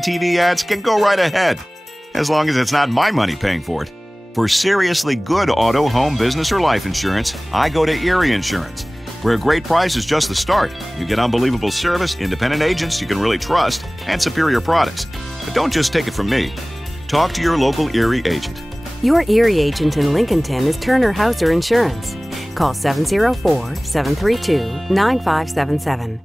TV ads can go right ahead, as long as it's not my money paying for it. For seriously good auto, home, business, or life insurance, I go to Erie Insurance, where a great price is just the start. You get unbelievable service, independent agents you can really trust, and superior products. But don't just take it from me. Talk to your local Erie agent. Your Erie agent in Lincolnton is Turner Hauser Insurance. Call 704-732-9577.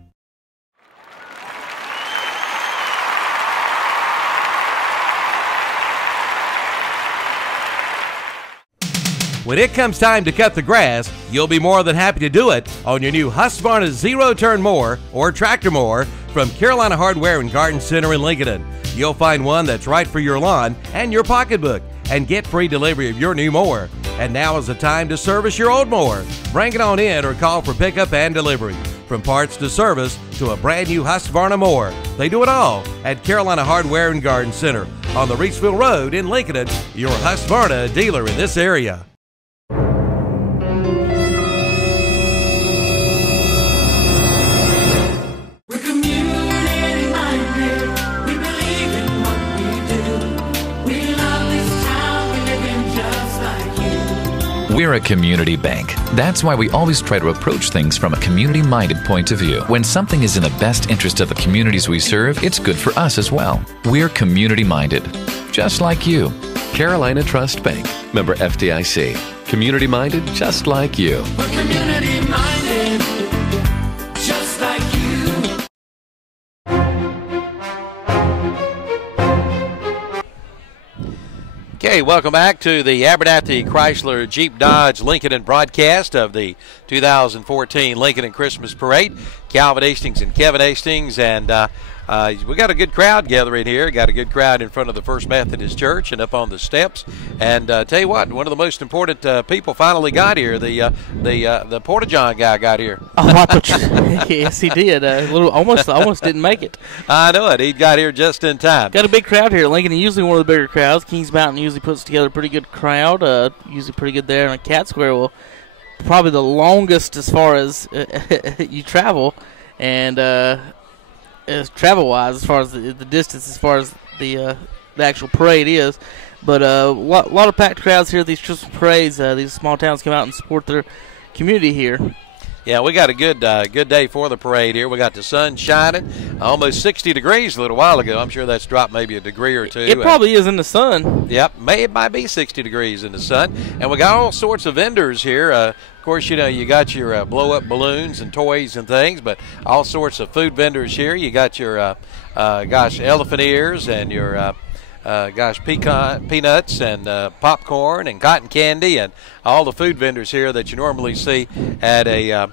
When it comes time to cut the grass, you'll be more than happy to do it on your new Husqvarna zero-turn mower or tractor mower from Carolina Hardware and Garden Center in Lincolnton. You'll find one that's right for your lawn and your pocketbook, and get free delivery of your new mower. And now is the time to service your old mower. Bring it on in or call for pickup and delivery. From parts to service to a brand new Husqvarna mower, they do it all at Carolina Hardware and Garden Center on the Reedsville Road in Lincolnton, your Husqvarna dealer in this area. We're a community bank. That's why we always try to approach things from a community-minded point of view. When something is in the best interest of the communities we serve, it's good for us as well. We're community-minded, just like you. Carolina Trust Bank, member FDIC. Community-minded, just like you. We're community-minded, just like you. Okay, welcome back to the Abernathy Chrysler Jeep Dodge Lincoln broadcast of the 2014 Lincoln Christmas Parade. Calvin Hastings and Kevin Hastings, and we got a good crowd gathering here. Got a good crowd in front of the First Methodist Church and up on the steps. And tell you what, one of the most important people finally got here. The Porta-John guy got here. Oh, I thought yes, he did. Almost didn't make it. I know it. He got here just in time. Got a big crowd here. Lincoln usually one of the bigger crowds. Kings Mountain usually puts together a pretty good crowd. Usually pretty good there. And Cat Square will probably the longest as far as you travel, and travel-wise, as far as the distance, as far as the actual parade is. But a lot of packed crowds here at these Christmas parades. These small towns come out and support their community here. Yeah, we got a good day for the parade here. We got the sun shining, almost 60 degrees a little while ago. I'm sure that's dropped maybe a degree or two. It probably is in the sun. Yep, it might be 60 degrees in the sun. And we got all sorts of vendors here. Of course, you know, you got your blow-up balloons and toys and things, but all sorts of food vendors here. You got your, elephant ears and your peanuts and popcorn and cotton candy and all the food vendors here that you normally see at a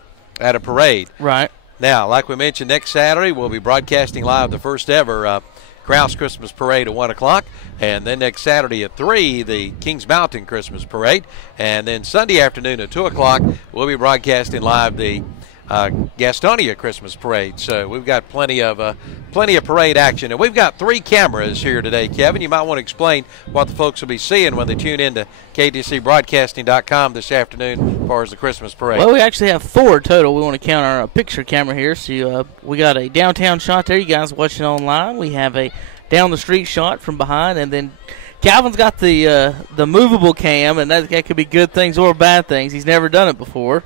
parade. Right. Now, like we mentioned, next Saturday we'll be broadcasting live the first ever Krause Christmas Parade at 1 o'clock, and then next Saturday at 3, the Kings Mountain Christmas Parade, and then Sunday afternoon at 2 o'clock we'll be broadcasting live the Gastonia Christmas Parade. So we've got plenty of parade action, and we've got 3 cameras here today. Kevin, you might want to explain what the folks will be seeing when they tune in to KTCBroadcasting.com this afternoon as far as the Christmas parade. Well, we actually have 4 total. We want to count our picture camera here. So we got a downtown shot there. You guys watching online. We have a down the street shot from behind, and then Calvin's got the movable cam, and that could be good things or bad things. He's never done it before.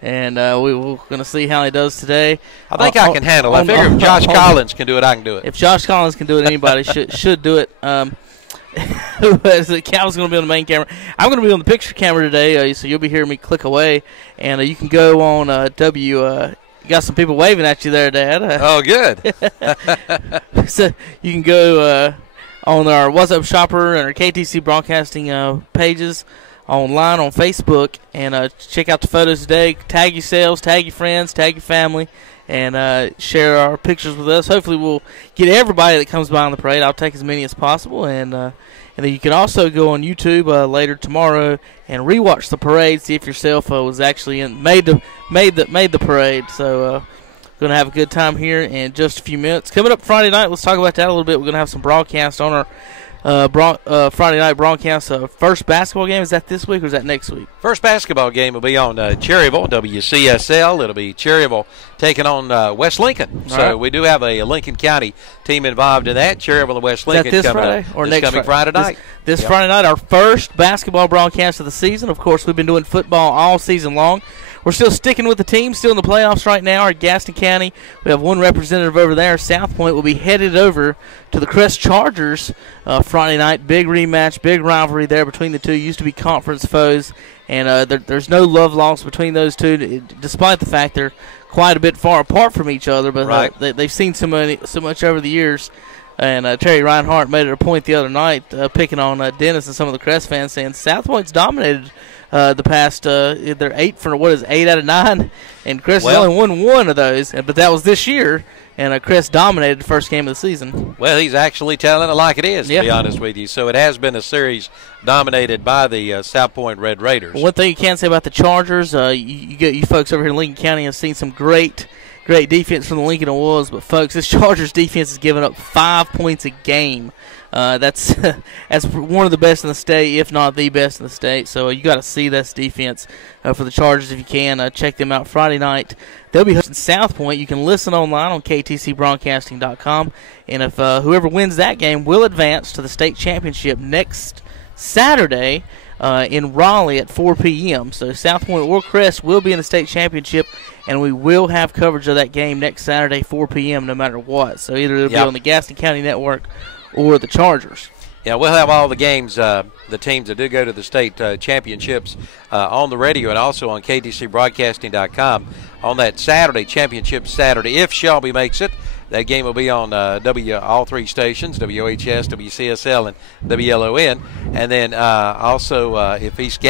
And we're going to see how he does today. I think I can handle it. I figure if Josh Collins can do it, I can do it. If Josh Collins can do it, anybody should do it. Calvin's going to be on the main camera. I'm going to be on the picture camera today, so you'll be hearing me click away. And you can go on you got some people waving at you there, Dad. Oh, good. So you can go on our What's Up Shopper and our KTC Broadcasting pages online on Facebook, and check out the photos today. Tag yourselves, tag your friends, tag your family, and share our pictures with us. Hopefully we'll get everybody that comes by on the parade. I'll take as many as possible, and then you can also go on YouTube later tomorrow and rewatch the parade, see if your cell phone was actually made the parade. So going to have a good time here in just a few minutes. Coming up Friday night, let's talk about that a little bit. We're going to have some broadcasts on our Friday night broadcast. First basketball game, is that this week or is that next week? First basketball game will be on Cherryville, WCSL. It'll be Cherryville taking on West Lincoln. All So right. we do have a Lincoln County team involved in that. Cherryville and West Is that Lincoln this coming Friday up. or This next coming Friday? Friday night. This Yep. Friday night, our first basketball broadcast of the season. Of course, we've been doing football all season long. We're still sticking with the team, still in the playoffs right now. Our Gaston County, we have one representative over there. South Point will be headed over to the Crest Chargers Friday night. Big rematch, big rivalry there between the two. Used to be conference foes, and there's no love lost between those two, despite the fact they're quite a bit far apart from each other. But Right. they've seen so much over the years. And Terry Reinhardt made it a point the other night, picking on Dennis and some of the Crest fans, saying South Point's dominated the past. They're 8 out of 9, and Crest has only won one of those. But that was this year, and Crest dominated the first game of the season. Well, he's actually telling it like it is, to Yeah. be honest with you. So it has been a series dominated by the South Point Red Raiders. One thing you can say about the Chargers, you folks over here in Lincoln County have seen some great defense from the Lincoln Wolves, but folks, this Chargers defense has given up 5 points a game. That's one of the best in the state, if not the best in the state. So you got to see this defense for the Chargers if you can. Check them out Friday night. They'll be hosting South Point. You can listen online on ktcbroadcasting.com, and if whoever wins that game will advance to the state championship next Saturday in Raleigh at 4 p.m. So South Point or Crest will be in the state championship, and we will have coverage of that game next Saturday, 4 p.m., no matter what. So either it'll be on the Gaston County Network or the Chargers. Yeah, we'll have all the games, the teams that do go to the state championships on the radio and also on ktcbroadcasting.com on that Saturday, Championship Saturday. If Shelby makes it, that game will be on all three stations, WHS, WCSL, and WLON. And then also if East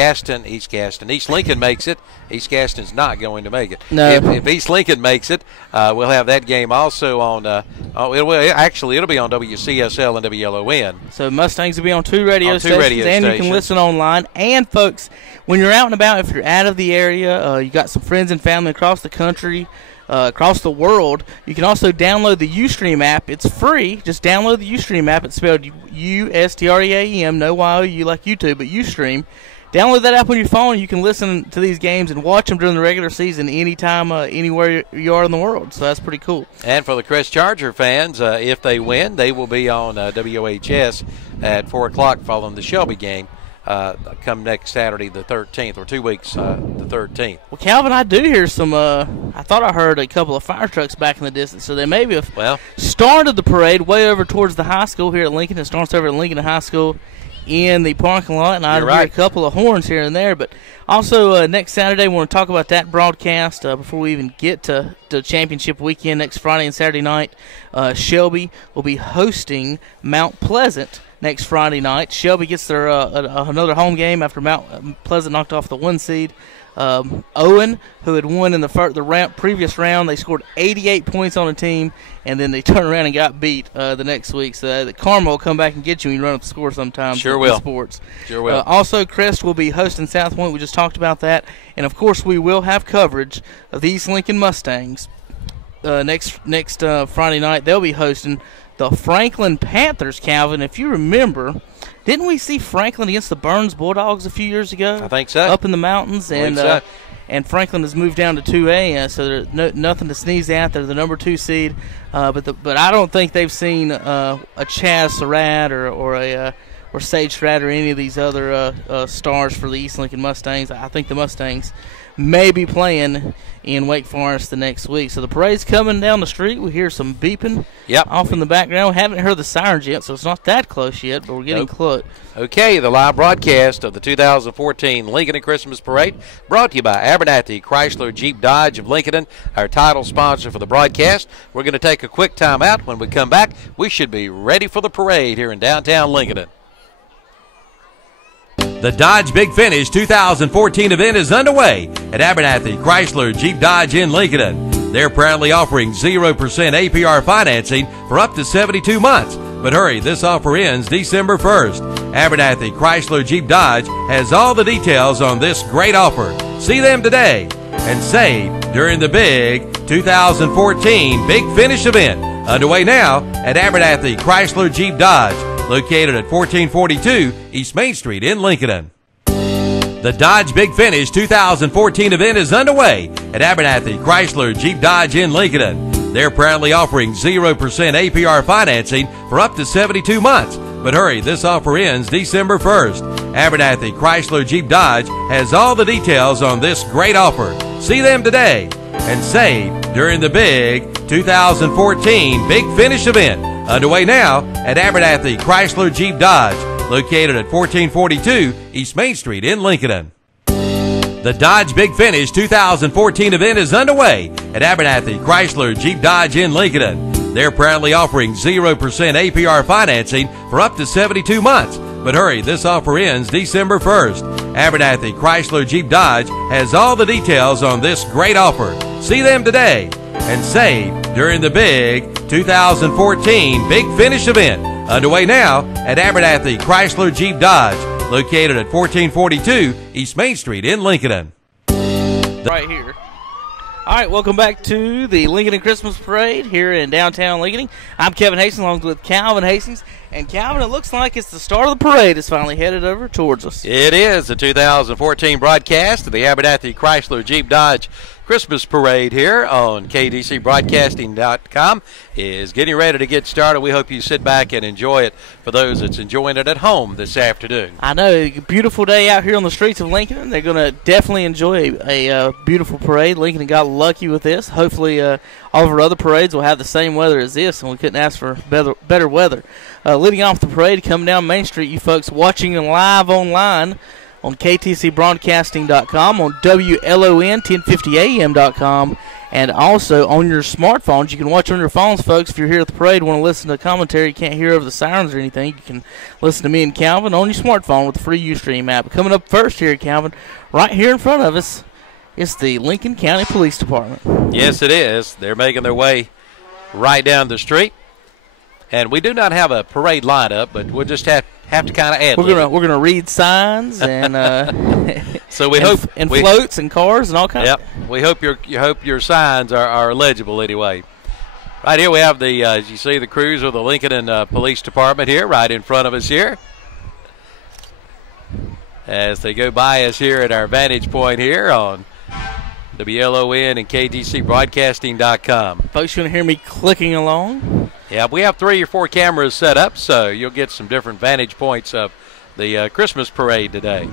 Lincoln makes it, East Gaston's not going to make it. No. If East Lincoln makes it, we'll have that game also on it'll be on WCSL and WLON. So Mustangs will be on two radio On two stations, radio and you stations. can listen online. And, folks, when you're out and about, if you're out of the area, you got some friends and family across the country, across the world, you can also download the Ustream app. It's free. Just download the Ustream app. It's spelled Ustream, no Y-O-U like YouTube, but Ustream. Download that app on your phone. You can listen to these games and watch them during the regular season anytime, anywhere you are in the world. So that's pretty cool. And for the Crest Charger fans, if they win, they will be on WHS at 4 o'clock following the Shelby game come next Saturday the 13th, or 2 weeks the 13th. Well, Calvin, I do hear some, I thought I heard a couple of fire trucks back in the distance, so they maybe have started the parade way over towards the high school here at Lincoln. It starts over at Lincoln High School in the parking lot, and I hear a couple of horns here and there. But also next Saturday, we want to talk about that broadcast before we even get to championship weekend next Friday and Saturday night. Shelby will be hosting Mount Pleasant next Friday night. Shelby gets their another home game after Mount Pleasant knocked off the 1 seed. Owen, who had won in the previous round, they scored 88 points on the team, and then they turned around and got beat the next week. So the karma will come back and get you when you run up the score sometimes. Sure in will. Sports. Sure will. Also, Crest will be hosting South Point. We just talked about that. And, of course, we will have coverage of the East Lincoln Mustangs next Friday night. They'll be hosting the Franklin Panthers, Calvin. If you remember, didn't we see Franklin against the Burns Bulldogs a few years ago? I think so. Up in the mountains, and Franklin has moved down to 2A, so there's nothing to sneeze at. They're the number 2 seed, but I don't think they've seen a Chaz Surratt or Sage Surratt or any of these other stars for the East Lincoln Mustangs. I think the Mustangs may be playing in Wake Forest the next week. So the parade's coming down the street. We hear some beeping off in the background. Haven't heard the sirens yet, so it's not that close yet, but we're getting close. Okay, the live broadcast of the 2014 Lincoln Christmas Parade brought to you by Abernathy Chrysler Jeep Dodge of Lincolnton, our title sponsor for the broadcast. We're going to take a quick time out. When we come back, we should be ready for the parade here in downtown Lincolnton. The Dodge Big Finish 2014 event is underway at Abernathy Chrysler Jeep Dodge in Lincolnton. They're proudly offering 0% APR financing for up to 72 months. But hurry, this offer ends December 1st. Abernathy Chrysler Jeep Dodge has all the details on this great offer. See them today and save during the big 2014 Big Finish event underway now at Abernathy Chrysler Jeep Dodge. located at 1442 East Main Street in Lincolnton. The Dodge Big Finish 2014 event is underway at Abernathy Chrysler Jeep Dodge in Lincolnton. They're proudly offering 0% APR financing for up to 72 months. But hurry, this offer ends December 1st. Abernathy Chrysler Jeep Dodge has all the details on this great offer. See them today and save during the big 2014 Big Finish event, underway now at Abernathy Chrysler Jeep Dodge, located at 1442 East Main Street in Lincolnton. The Dodge Big Finish 2014 event is underway at Abernathy Chrysler Jeep Dodge in Lincolnton. They're proudly offering 0% APR financing for up to 72 months. But hurry, this offer ends December 1st. Abernathy Chrysler Jeep Dodge has all the details on this great offer. See them today and save during the big 2014 Big Finish event, underway now at Abernathy Chrysler Jeep Dodge, located at 1442 East Main Street in Lincolnton. Right here. All right, welcome back to the Lincolnton Christmas Parade here in downtown Lincolnton. I'm Kevin Hastings along with Calvin Hastings. And Calvin, it looks like it's the start of the parade is finally headed over towards us. It is the 2014 broadcast of the Abernathy Chrysler Jeep Dodge Christmas Parade here on KDCBroadcasting.com is getting ready to get started. We hope you sit back and enjoy it for those that's enjoying it at home this afternoon. I know, a beautiful day out here on the streets of Lincoln. They're going to definitely enjoy a beautiful parade. Lincoln got lucky with this. Hopefully all of our other parades will have the same weather as this, and we couldn't ask for better weather. Leading off the parade, coming down Main Street, you folks watching live online on KTCBroadcasting.com, on WLON 1050am.com, and also on your smartphones. You can watch on your phones, folks. If you're here at the parade, want to listen to commentary, you can't hear over the sirens or anything, you can listen to me and Calvin on your smartphone with the free Ustream app. Coming up first here, Calvin, right here in front of us, it's the Lincoln County Police Department. Yes, it is. They're making their way right down the street. And we do not have a parade lineup, but we'll just have to kind of add. We're gonna read signs and so we hope floats and cars and all kinds. Yep. We hope your signs are legible anyway. Right here we have the as you see the crews of the Lincoln Police Department here right in front of us here. As they go by us here at our vantage point here on WLON and KDCBroadcasting.com. Folks, you want to hear me clicking along? Yeah, we have 3 or 4 cameras set up, so you'll get some different vantage points of the Christmas parade today.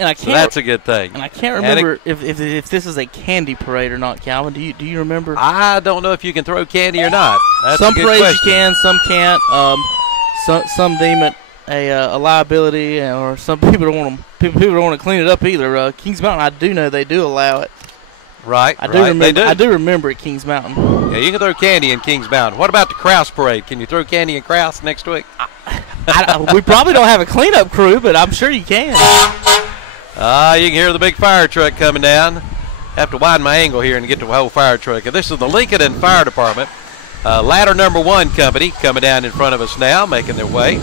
And so that's a good thing. And I can't remember if this is a candy parade or not, Calvin. Do you remember? I don't know if you can throw candy or not. That's some a good parades question. You can, some can't. Some deem it a liability, or some people don't want to. People don't want to clean it up either. Kings Mountain, I do know they do allow it. Right, I do remember at Kings Mountain. Yeah, you can throw candy in Kings Mountain. What about the Krause Parade? Can you throw candy in Krause next week? We probably don't have a cleanup crew, but I'm sure you can. You can hear the big fire truck coming down. Have to widen my angle here and get to the whole fire truck. And this is the Lincolnton Fire Department. Ladder number 1 company coming down in front of us now, making their way.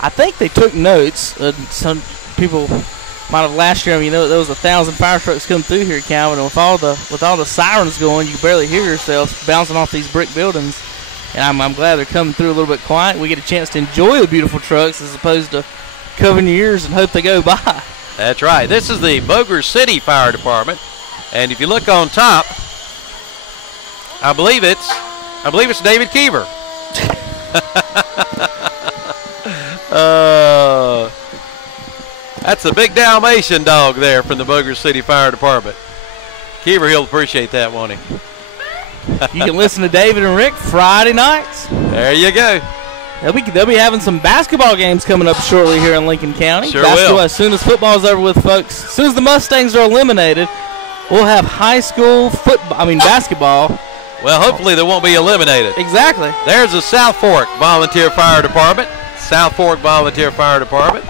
I think they took notes. Some people might have last year. There was 1,000 fire trucks coming through here, Calvin. And with all the sirens going, you can barely hear yourself bouncing off these brick buildings. And I'm glad they're coming through a little bit quiet. We get a chance to enjoy the beautiful trucks as opposed to covering your ears and hope they go by. That's right. This is the Boger City Fire Department, and if you look on top, I believe it's David Keever. That's a big Dalmatian dog there from the Boger City Fire Department. Keever, he'll appreciate that, won't he? You can listen to David and Rick Friday nights. There you go. They'll be having some basketball games coming up shortly here in Lincoln County. Sure will. As soon as football's over with, folks, as soon as the Mustangs are eliminated, we'll have high school basketball. Well, hopefully they won't be eliminated. Exactly. There's the South Fork Volunteer Fire Department. South Fork Volunteer Fire Department.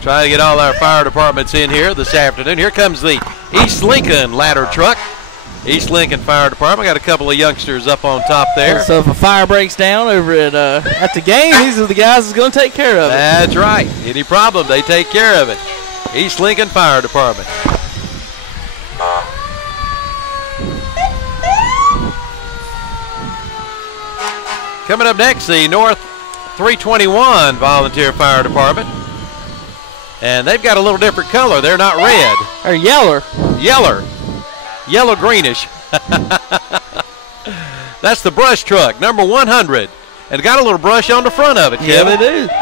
Trying to get all our fire departments in here this afternoon. Here comes the East Lincoln ladder truck. East Lincoln Fire Department. Got a couple of youngsters up on top there. So if a fire breaks down over at the game, these are the guys that's going to take care of it. That's right. Any problem, they take care of it. East Lincoln Fire Department. Coming up next, the North 321 Volunteer Fire Department. And they've got a little different color. They're not red. Or yeller. Yellow greenish. That's the brush truck, number 100. And got a little brush on the front of it, Kevin. Yeah, they do.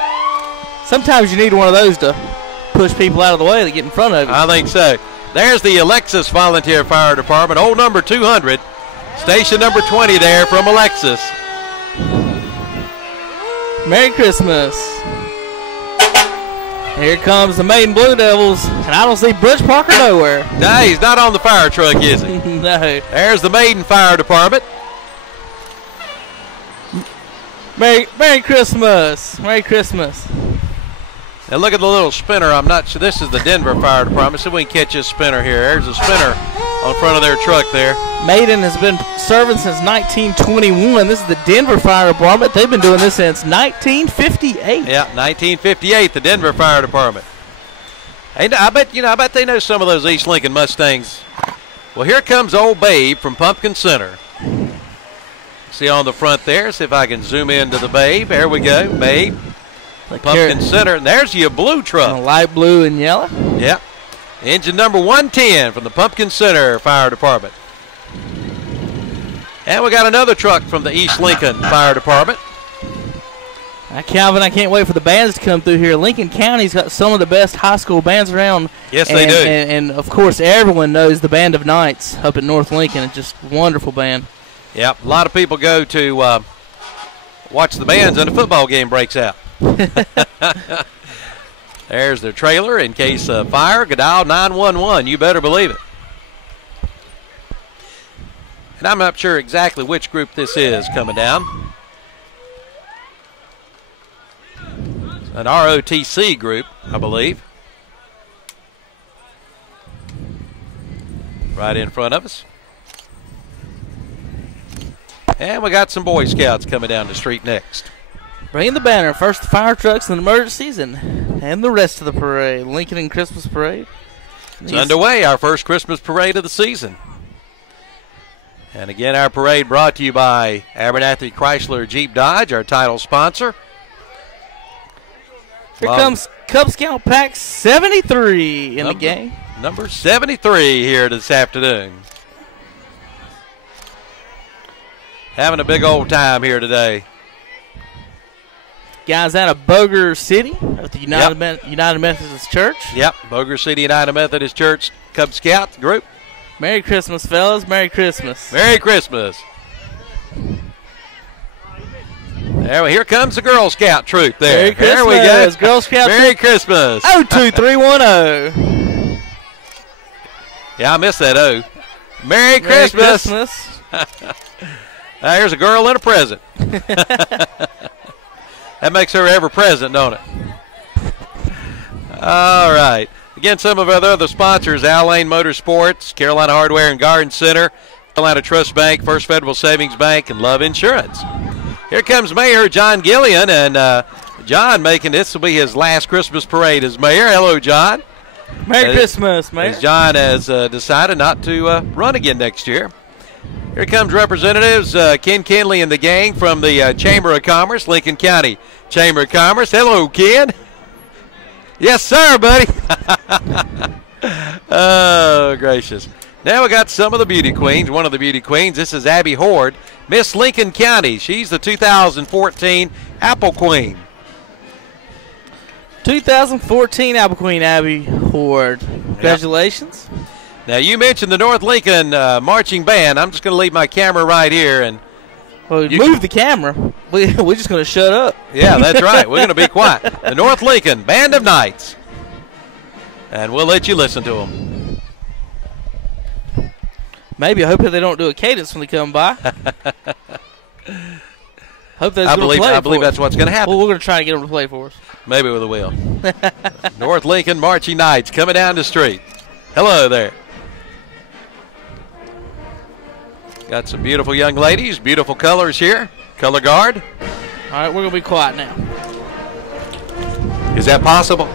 Sometimes you need one of those to push people out of the way that get in front of you. I think so. There's the Alexis Volunteer Fire Department, old number 200. Station number 20 there from Alexis. Merry Christmas. Here comes the Maiden Blue Devils, and I don't see Butch Parker nowhere. No, he's not on the fire truck, is he? No. There's the Maiden Fire Department. Merry Christmas. Merry Christmas. Now look at the little spinner. I'm not sure. This is the Denver Fire Department. See if we can catch this spinner here. There's a spinner on front of their truck there. Maiden has been serving since 1921. This is the Denver Fire Department. They've been doing this since 1958. Yeah, 1958, the Denver Fire Department. And I bet they know some of those East Lincoln Mustangs. Well, here comes old Babe from Pumpkin Center. See on the front there. See if I can zoom into the Babe. There we go, Babe. Pumpkin Center. And there's your blue truck. Light blue and yellow. Yeah. Engine number 110 from the Pumpkin Center Fire Department. And we got another truck from the East Lincoln Fire Department. Calvin, I can't wait for the bands to come through here. Lincoln County's got some of the best high school bands around. Yes, they do. And, of course, everyone knows the Band of Knights up at North Lincoln. It's just a wonderful band. Yep, a lot of people go to watch the bands and a football game breaks out. There's their trailer in case of fire. Dial 911. You better believe it. And I'm not sure exactly which group this is coming down. An ROTC group, I believe. Right in front of us. And we got some Boy Scouts coming down the street next. Bringing the banner. First the fire trucks and emergencies and the rest of the parade. Lincoln and Christmas Parade. It's underway, our first Christmas parade of the season. And again, our parade brought to you by Abernathy Chrysler Jeep Dodge, our title sponsor. Here comes Cub Scout Pack 73 in the game. Number 73 here this afternoon. Having a big old time here today. Guys out of Boger City at the United Methodist Church. Yep, Boger City United Methodist Church Cub Scout group. Merry Christmas, fellas. Merry Christmas. Merry Christmas. Here comes the Girl Scout troop there. Merry Christmas. There we go. Girl Scout Merry troop. Christmas. 02310. Yeah, I missed that O. Merry Christmas. Merry Christmas. Here's a girl and a present. That makes her ever present, don't it? All right. Again, some of our other sponsors: Al Lane Motorsports, Carolina Hardware and Garden Center, Carolina Trust Bank, First Federal Savings Bank, and Love Insurance. Here comes Mayor John Gillian, and John making this will be his last Christmas parade as mayor. Hello, John. Merry Christmas, Mayor. As John has decided not to run again next year. Here comes representatives Ken Kinley and the gang from the Chamber of Commerce, Lincoln County Chamber of Commerce. Hello, Ken. Yes, sir, buddy. Oh, gracious. Now we got some of the beauty queens. One of the beauty queens, this is Abby Horde, Miss Lincoln County. She's the 2014 Apple Queen. 2014 Apple Queen Abby Horde. Congratulations. Yep. Now, you mentioned the North Lincoln Marching Band. I'm just going to leave my camera right here. And move the camera. We're just going to shut up. Yeah, that's right. We're going to be quiet. The North Lincoln Band of Knights. And we'll let you listen to them. Maybe. I hope they don't do a cadence when they come by. Hope they're going to play. I believe that's what's going to happen. Well, we're going to try to get them to play for us. Maybe we will. North Lincoln Marching Knights coming down the street. Hello there. Got some beautiful young ladies, beautiful colors here. Color guard. All right, we're going to be quiet now. Is that possible?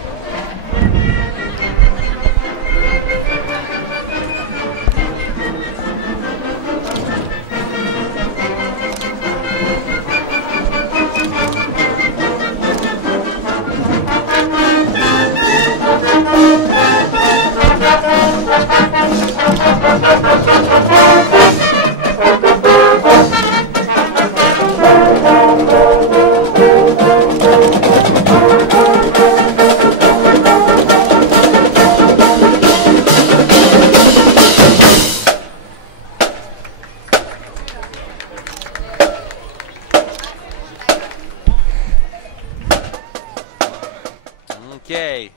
Okay.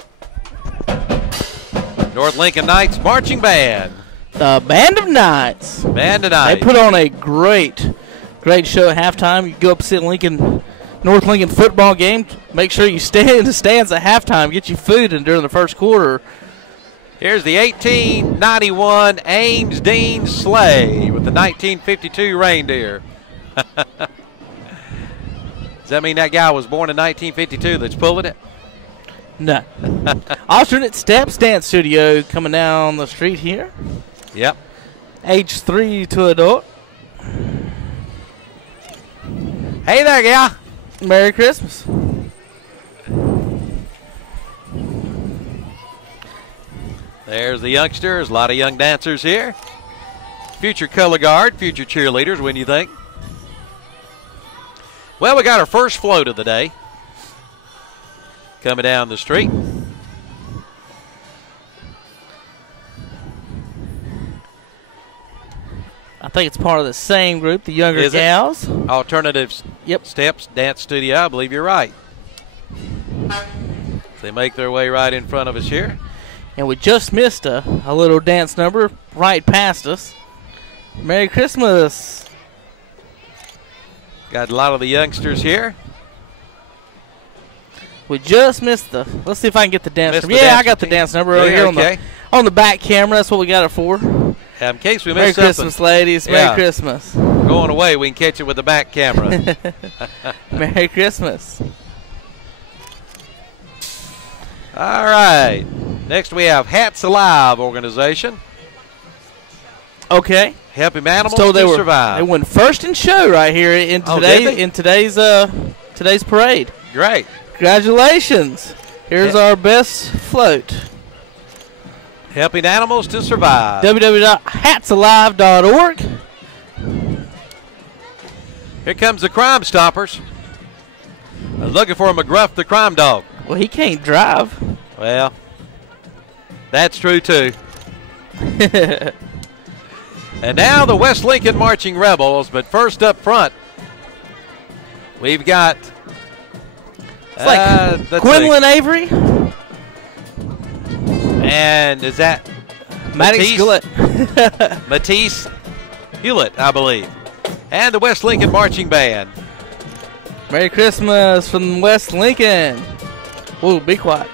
North Lincoln Knights Marching Band. The Band of Knights. Band of Knights. They put on a great show at halftime. You go up to see North Lincoln football game. Make sure you stay in the stands at halftime. Get you food and during the first quarter. Here's the 1891 Ames Dean sleigh with the 1952 reindeer. Does that mean that guy was born in 1952 that's pulling it? No. Alternate Steps Dance Studio coming down the street here. Yep. Age 3 to adult. Hey there, gal. Merry Christmas. There's the youngsters. A lot of young dancers here. Future color guard, future cheerleaders, when you think? Well, we got our first float of the day coming down the street. I think it's part of the same group, the younger gals. Alternatives. Yep. Steps Dance Studio. I believe you're right. They make their way right in front of us here. And we just missed a little dance number right past us. Merry Christmas. Got a lot of the youngsters here. We just missed let's see if I can get the dance number. Yeah, I got the dance number over here on the back camera. That's what we got it for. In case we Merry missed something. Christmas, ladies. Merry Christmas. Going away, we can catch it with the back camera. Merry Christmas. All right. Next we have Hats Alive organization. Okay. Helping animals to survive. They won first in show right here in today's parade. Great. Congratulations. Here's our best float. Helping animals to survive. www.hatsalive.org. Here comes the Crime Stoppers. I was looking for McGruff the crime dog. Well, he can't drive. Well, that's true too. And now the West Lincoln Marching Rebels, but first up front, we've got Quinlan Avery. And is that Matisse Hewlett? Matisse Hewlett, I believe. And the West Lincoln Marching Band. Merry Christmas from West Lincoln. Whoa, be quiet.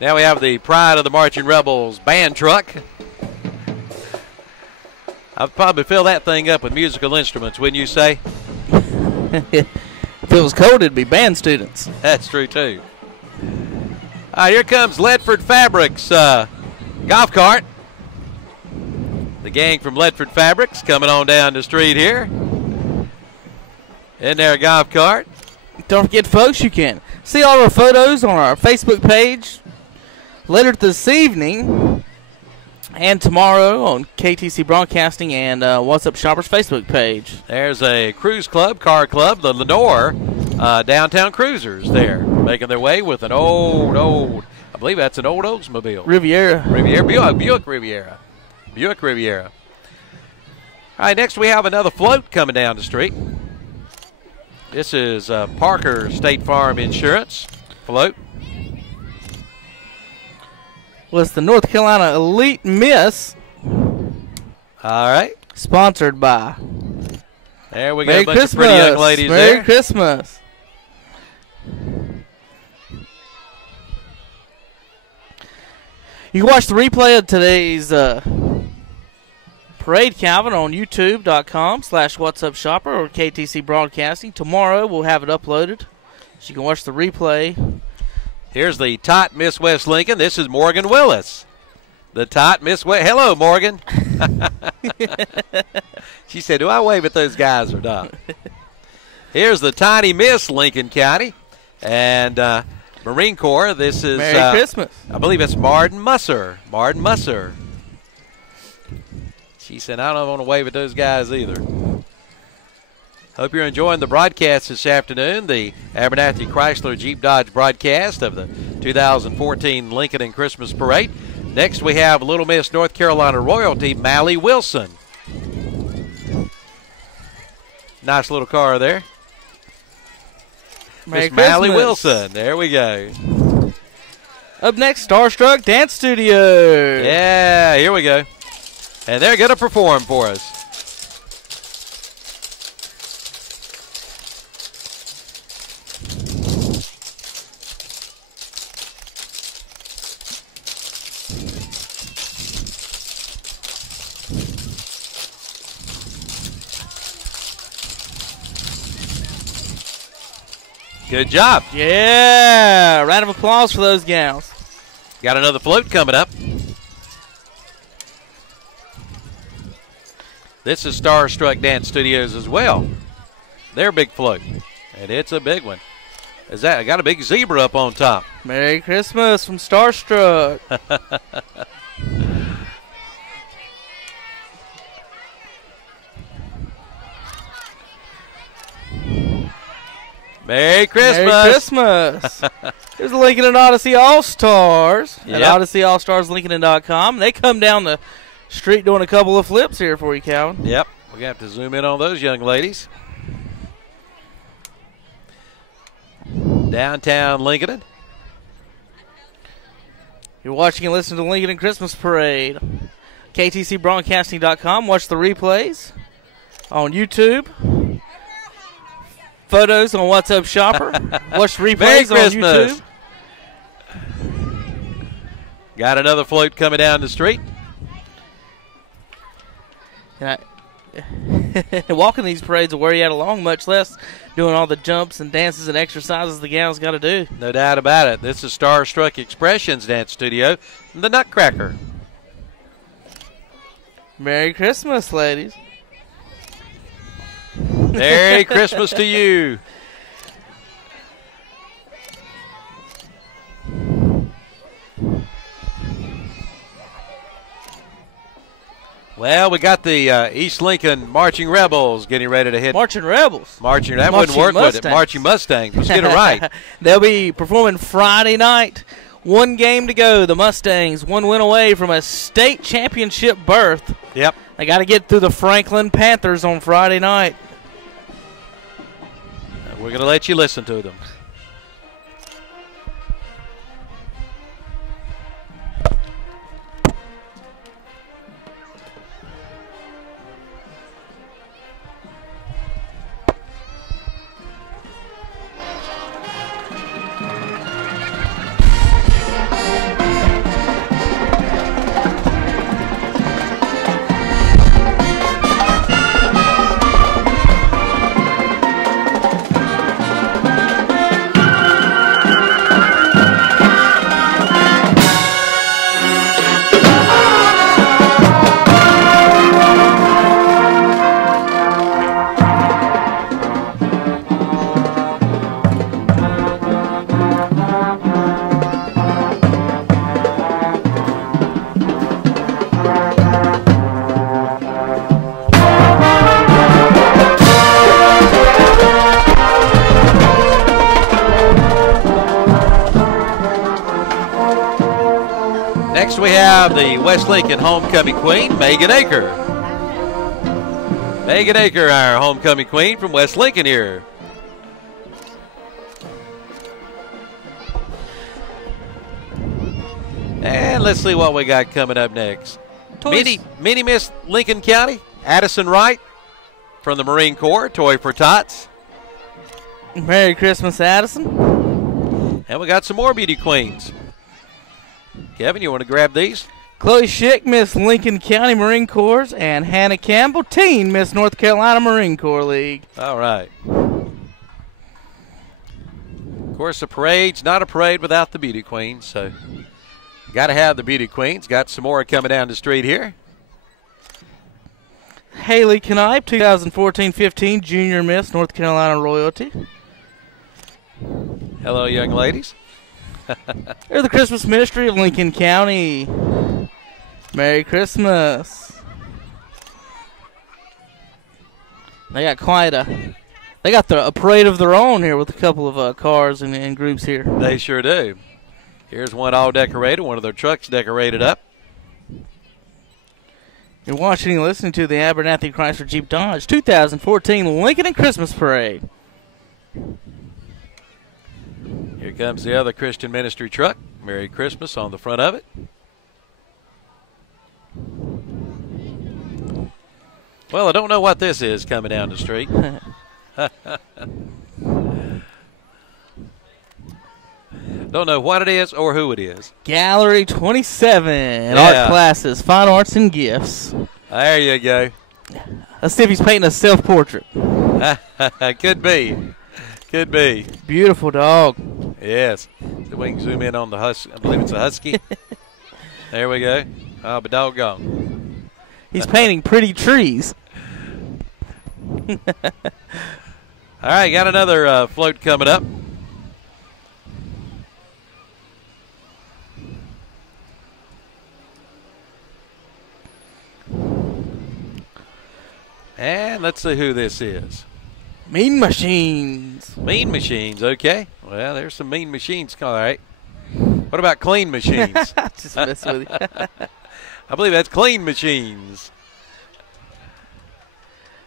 Now we have the Pride of the Marching Rebels band truck. I'd probably fill that thing up with musical instruments, wouldn't you say? If it was cold, it'd be band students. That's true, too. All right, here comes Ledford Fabrics golf cart. The gang from Ledford Fabrics coming on down the street here. In their golf cart. Don't forget, folks, you can see all our photos on our Facebook page later this evening and tomorrow on KTC Broadcasting and What's Up Shoppers Facebook page. There's a cruise club, car club, the Lenore Downtown Cruisers there, making their way with an old, I believe that's an old Oldsmobile. Riviera, Buick Riviera. All right, next we have another float coming down the street. This is Parker State Farm Insurance float. Was the North Carolina Elite Miss. All right. Sponsored by. There we go. A bunch of pretty young ladies there. Merry Christmas. You can watch the replay of today's parade, Calvin, on youtube.com/whatsupshopper or KTC Broadcasting. Tomorrow we'll have it uploaded, so you can watch the replay. Here's the Tot Miss West Lincoln. This is Morgan Willis. The Tot Miss West. Hello, Morgan. She said, do I wave at those guys or not? Here's the Tiny Miss Lincoln County. And Marine Corps. This is Merry Christmas. I believe it's Martin Musser. Martin Musser. She said, I don't want to wave at those guys either. Hope you're enjoying the broadcast this afternoon, the Abernathy Chrysler Jeep Dodge broadcast of the 2014 Lincoln Christmas Parade. Next we have Little Miss North Carolina royalty, Mally Wilson. Nice little car there. Miss Mally Wilson. There we go. Up next, Starstruck Dance Studio. Yeah, here we go. And they're going to perform for us. Good job. Yeah. Round of applause for those gals. Got another float coming up. This is Starstruck Dance Studios as well. Their big float. And it's a big one. I got a big zebra up on top. Merry Christmas from Starstruck. Merry Christmas. Merry Christmas. Here's the Lincoln and Odyssey All-Stars at OdysseyAllStarsLincoln.com. They come down the street doing a couple of flips here for you, Calvin. Yep. We're going to have to zoom in on those young ladies. Downtown Lincoln. You're watching and listening to the Lincoln Christmas Parade. KTCBroadcasting.com. Watch the replays on YouTube. Photos on What's Up Shopper. Watch replays on YouTube. Got another float coming down the street. Walking these parades will wear you out along, much less doing all the jumps and dances and exercises the gals got to do. No doubt about it. This is Starstruck Expressions Dance Studio, the Nutcracker. Merry Christmas, ladies. Merry Christmas to you. Well, we got the East Lincoln Marching Rebels getting ready to hit. Marching Rebels. That wouldn't work with it. Marching Mustangs. Let's get it right. They'll be performing Friday night. One game to go. The Mustangs, one win away from a state championship berth. Yep. They got to get through the Franklin Panthers on Friday night. We're going to let you listen to them. Next we have the West Lincoln Homecoming Queen, Megan Aker. Megan Aker, our homecoming queen from West Lincoln here. And let's see what we got coming up next. Mini Miss Lincoln County, Addison Wright from the Marine Corps, Toy for Tots. Merry Christmas, Addison. And we got some more beauty queens. Kevin, you want to grab these? Chloe Schick, Miss Lincoln County Marine Corps, and Hannah Campbell, Teen Miss North Carolina Marine Corps League. All right. Of course, a parade's not a parade without the beauty queens, so got to have the beauty queens. Got some more coming down the street here. Haley Knipe, 2014-15 Junior Miss North Carolina Royalty. Hello, young ladies. They're the Christmas Ministry of Lincoln County. Merry Christmas. They got a parade of their own here with a couple of cars and groups here. They sure do. Here's one all decorated. One of their trucks decorated up. You're watching and listening to the Abernathy Chrysler Jeep Dodge 2014 Lincoln and Christmas Parade. Here comes the other Christian Ministry truck. Merry Christmas on the front of it. Well, I don't know what this is coming down the street. Don't know what it is or who it is. Gallery 27, art classes, fine arts and gifts. There you go. Let's see if he's painting a self-portrait. Could be. Could be. Beautiful dog. Yes. So we can zoom in on the husky. I believe it's a husky. There we go. Oh, but doggone. He's painting pretty trees. All right, got another float coming up. And let's see who this is. Mean Machines. Mean Machines, okay. Well, there's some Mean Machines. All right. What about Clean Machines? Just messing with you. I believe that's Clean Machines.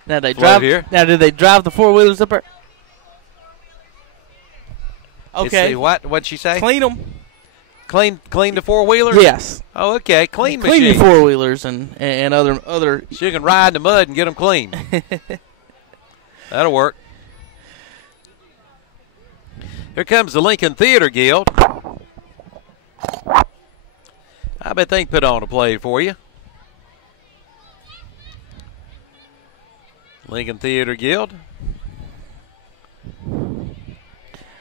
Now they drive here. Now do they drive the four-wheelers up there? Okay. What'd she say? Clean them. Clean the four-wheelers? Yes. Oh, okay. Clean Clean Machines. the four-wheelers and other. So you can ride in the mud and get them clean. That'll work. Here comes the Lincoln Theater Guild. I bet they can put on a play for you. Lincoln Theater Guild.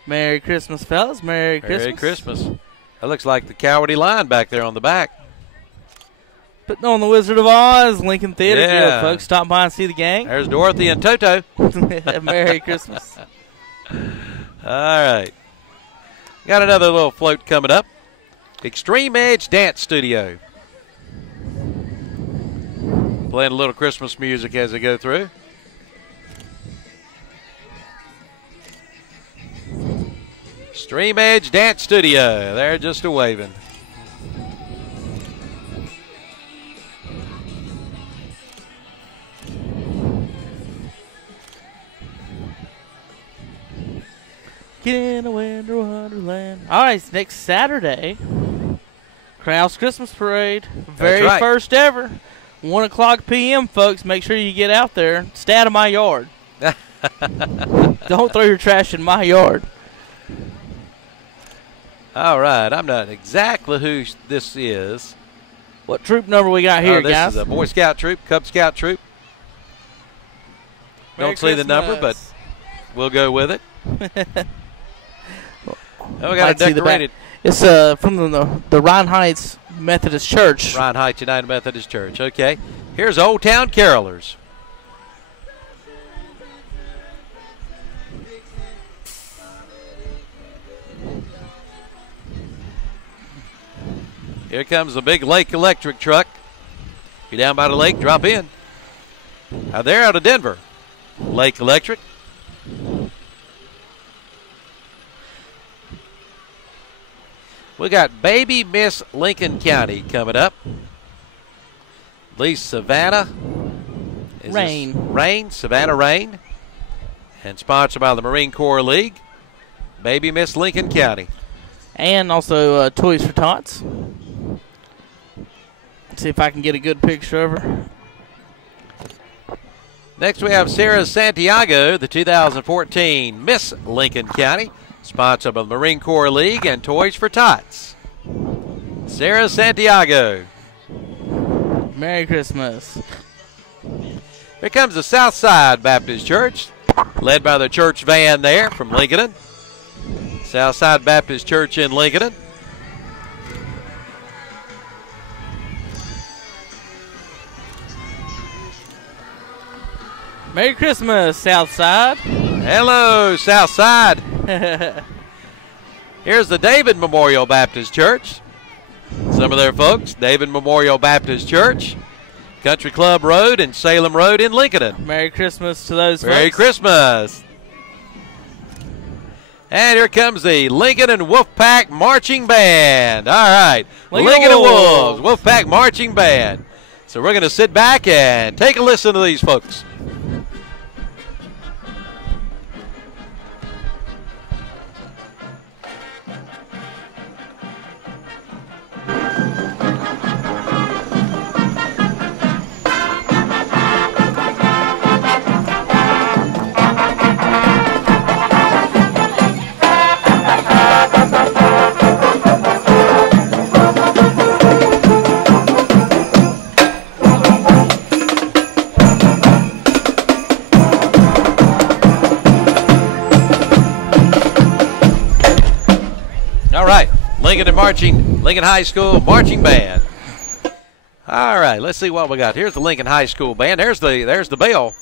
Merry Christmas, fellas. Merry Christmas. Merry Christmas. That looks like the Cowardy Lion back there on the back. Putting on the Wizard of Oz, Lincoln Theater Yeah. Guild, folks. Stop by and see the gang. There's Dorothy and Toto. Merry Christmas. All right. Got another little float coming up. Extreme Edge Dance Studio. Playing a little Christmas music as they go through. Extreme Edge Dance Studio. They're just a waving. Get in a winter wonderland. All right, it's next Saturday. Kraus Christmas Parade. Very right. first ever. 1 o'clock p.m., folks. Make sure you get out there. Stay out of my yard. Don't throw your trash in my yard. All right. I'm not exactly who this is. What troop number we got here, this guys? is a Boy Scout troop, Cub Scout troop. Merry Don't see the number, but Christmas. we'll go with it. Oh, we got Might a see the back. decorated It's from the Ryan Heights Methodist Church. Ryan Heights United Methodist Church. Okay. Here's Old Town Carolers. Here comes the big Lake Electric truck. You're down by the lake, drop in. They're out of Denver. Lake Electric. We got Baby Miss Lincoln County coming up. Lee Savannah. Rain. Savannah Rain. And sponsored by the Marine Corps League. Baby Miss Lincoln County. And also Toys for Tots. Let's see if I can get a good picture of her. Next we have Sarah Santiago, the 2014 Miss Lincoln County. Sponsored by the Marine Corps League and Toys for Tots. Sarah Santiago. Merry Christmas. Here comes the Southside Baptist Church, led by the church van there from Lincolnton. Southside Baptist Church in Lincolnton. Merry Christmas, Southside. Hello, Southside. Here's the David Memorial Baptist Church. Some of their folks, David Memorial Baptist Church, Country Club Road and Salem Road in Lincolnton. Merry Christmas to those folks. Merry Christmas. And here comes the Lincoln and Wolfpack Marching Band. All right, Lincoln and Wolves, Wolfpack Marching Band. So we're going to sit back and take a listen to these folks. Lincoln High School Marching Band. All right, let's see what we got. Here's the Lincoln High School Band. There's the bell.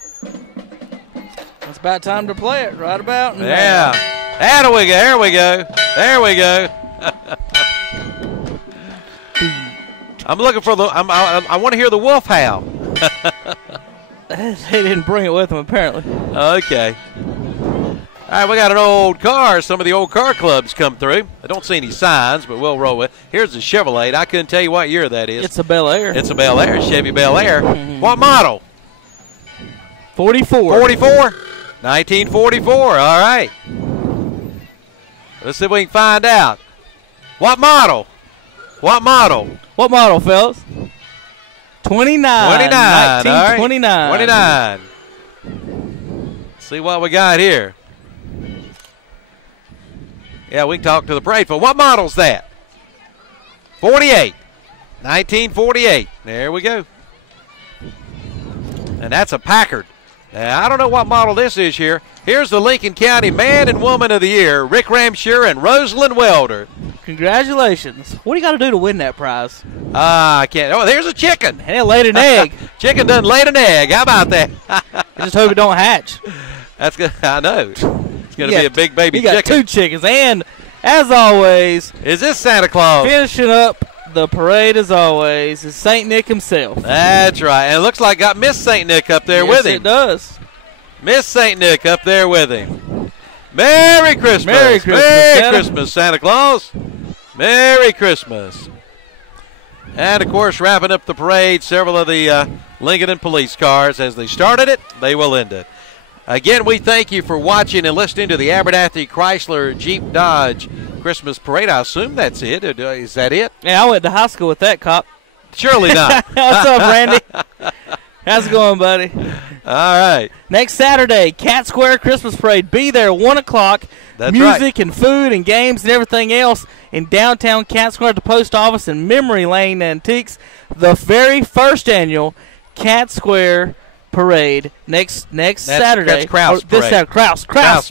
It's about time to play it, right about now. Yeah. There we go. There we go. There we go. I'm looking for the. I want to hear the wolf howl. They didn't bring it with them, apparently. Okay. All right, we got an old car. Some of the old car clubs come through. I don't see any signs, but we'll roll with it. Here's a Chevrolet. I couldn't tell you what year that is. It's a Bel Air. It's a Bel Air, Chevy Bel Air. What model? 44. 44? 1944. All right. Let's see if we can find out. What model? What model? What model, fellas? 29. 1929. 29. Let's see what we got here. Yeah, we can talk to the parade for. What model's that? 48. 1948. There we go. And that's a Packard. Now, I don't know what model this is here. Here's the Lincoln County Man and Woman of the Year, Rick Ramsher and Rosalind Welder. Congratulations. What do you got to do to win that prize? I can't. Oh, there's a chicken. Hey, it laid an egg. Chicken done laid an egg. How about that? I just hope it don't hatch. That's good. I know. It's going to be a big baby chicken. You got 2 chickens. And, as always, is this Santa Claus? Finishing up the parade, as always, is St. Nick himself. That's right. And it looks like got Miss St. Nick up there with him. Yes, it does. Miss St. Nick up there with him. Merry Christmas. Merry Christmas, Merry Christmas, Santa Claus. Merry Christmas. And, of course, wrapping up the parade, several of the Lincoln police cars. As they started it, they will end it. Again, we thank you for watching and listening to the Abernathy Chrysler Jeep Dodge Christmas Parade. I assume that's it. Is that it? Yeah, I went to high school with that cop. Surely not. What's up, Randy? How's it going, buddy? All right. Next Saturday, Cat Square Christmas Parade. Be there 1 o'clock. That's Music and food and games and everything else in downtown Cat Square at the post office and Memory Lane Antiques. The very first annual Cat Square Parade next Saturday. That's Krause Parade. This Saturday, Krause.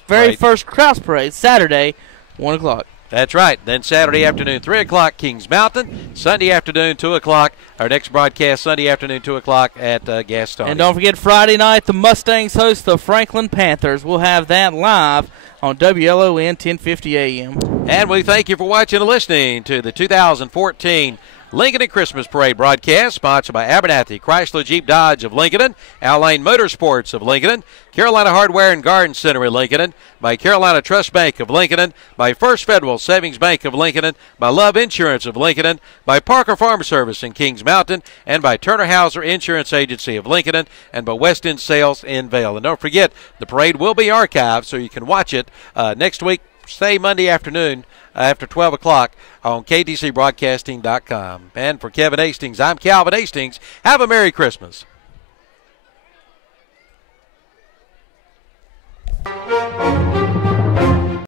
Very Parade. first Krause Parade, Saturday, 1 o'clock. That's right. Then Saturday afternoon, 3 o'clock, Kings Mountain. Sunday afternoon, 2 o'clock. Our next broadcast, Sunday afternoon, 2 o'clock at Gastonia. And don't forget, Friday night, the Mustangs host the Franklin Panthers. We'll have that live on WLON 1050 AM. And we thank you for watching and listening to the 2014 Lincoln and Christmas Parade broadcast, sponsored by Abernathy Chrysler Jeep Dodge of Lincoln, Alline Motorsports of Lincoln, Carolina Hardware and Garden Center in Lincoln, by Carolina Trust Bank of Lincoln, by First Federal Savings Bank of Lincoln, by Love Insurance of Lincoln, by Parker Farm Service in Kings Mountain, and by Turner Hauser Insurance Agency of Lincoln, and by West End Sales in Vail. And don't forget, the parade will be archived, so you can watch it next week, say Monday afternoon, after 12 o'clock on KTCBroadcasting.com. And for Kevin Hastings, I'm Calvin Hastings. Have a Merry Christmas.